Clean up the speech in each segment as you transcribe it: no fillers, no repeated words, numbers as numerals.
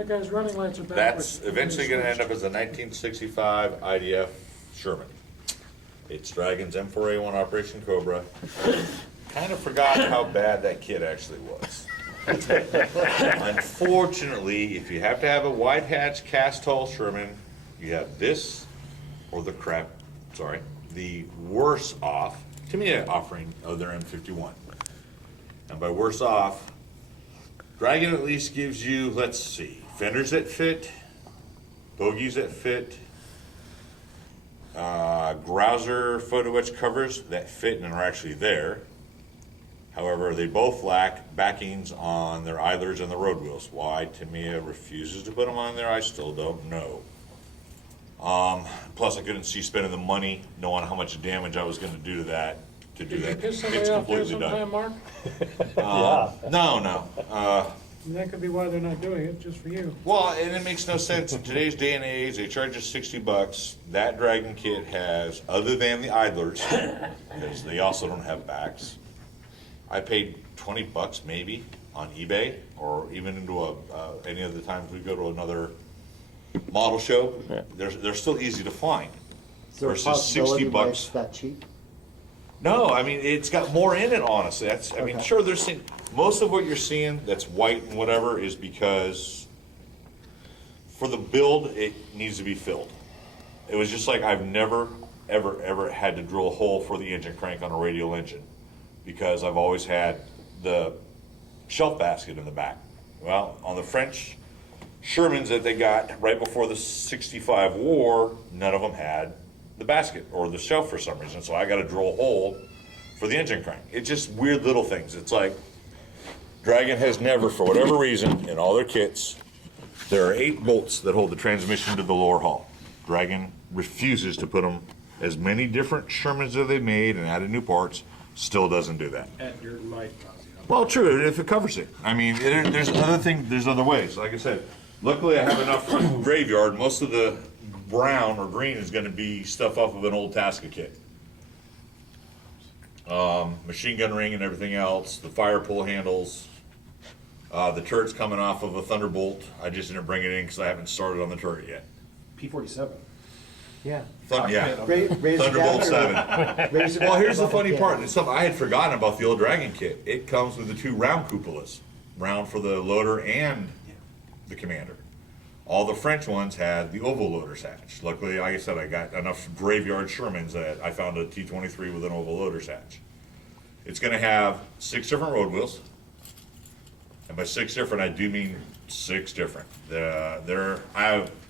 That guy's running lights are backwards. That's eventually going to end up as a 1965 IDF Sherman. It's Dragon's M4A1 Operation Cobra. Kind of forgot how bad that kid actually was. Unfortunately, if you have to have a wide hatch cast hull Sherman, you have this or the the worse off Tamiya offering of their M51. And by worse off, Dragon at least gives you, let's see, fenders that fit, bogies that fit, Grouser photo etch covers that fit and are actually there. However, they both lack backings on their idlers and the road wheels. Why Tamiya refuses to put them on there, I still don't know. Plus, I couldn't see spending the money knowing how much damage I was going to do to that. Did you piss somebody off there sometime, Mark? No. And that could be why they're not doing it, just for you. Well, and it makes no sense in today's day and age. They charge us $60. That Dragon kit has, other than the idlers, because they also don't have backs. I paid $20 maybe on eBay, or even into any of the times we go to another model show. Yeah. They're still easy to find. Is there a Versus possibility why it's $60. that cheap? No, I mean it's got more in it. Honestly, I mean, sure, there's most of what you're seeing that's white and whatever is because for the build it needs to be filled. It was just like I've never ever had to drill a hole for the engine crank on a radial engine because I've always had the shelf basket in the back. Well, on the French Shermans that they got right before the '65 war, none of them had the basket or the shelf for some reason, so I got to drill a hole for the engine crank. It's just weird little things. It's like Dragon has never, for whatever reason, in all their kits, there are 8 bolts that hold the transmission to the lower hull. Dragon refuses to put them. As many different Shermans that they made and added new parts, still doesn't do that. At your might cause you. Well, true, if it covers it. I mean, there's other things, there's other ways. Like I said, luckily I have enough graveyard. Most of the brown or green is going to be stuff off of an old Tasca kit. Machine gun ring and everything else, the fire pull handles, the turret's coming off of a Thunderbolt. I just didn't bring it in because I haven't started on the turret yet. P-47. Yeah. Thunderbolt 7. Well, here's the funny part. Yeah. It's something I had forgotten about the old Dragon kit. It comes with the 2 round cupolas, round for the loader and the commander. All the French ones had the oval loader's hatch. Luckily, like I said, I got enough graveyard Shermans that I found a T-23 with an oval loader's hatch. It's going to have 6 different road wheels. And by 6 different, I do mean 6 different. I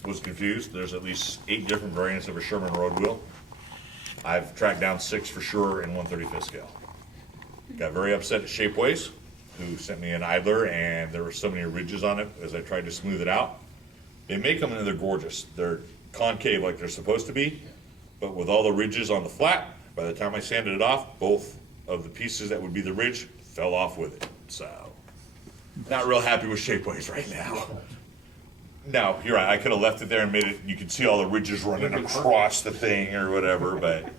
was confused. There's at least 8 different variants of a Sherman road wheel. I've tracked down 6 for sure in 1/35th scale. Got very upset at Shapeways, who sent me an idler, and there were so many ridges on it as I tried to smooth it out. They make them and they're gorgeous. They're concave like they're supposed to be, but with all the ridges on the flat, by the time I sanded it off, both of the pieces that would be the ridge fell off with it. So, not real happy with Shapeways right now. No, you're right. I could have left it there and made it, you could see all the ridges running across the thing or whatever, but.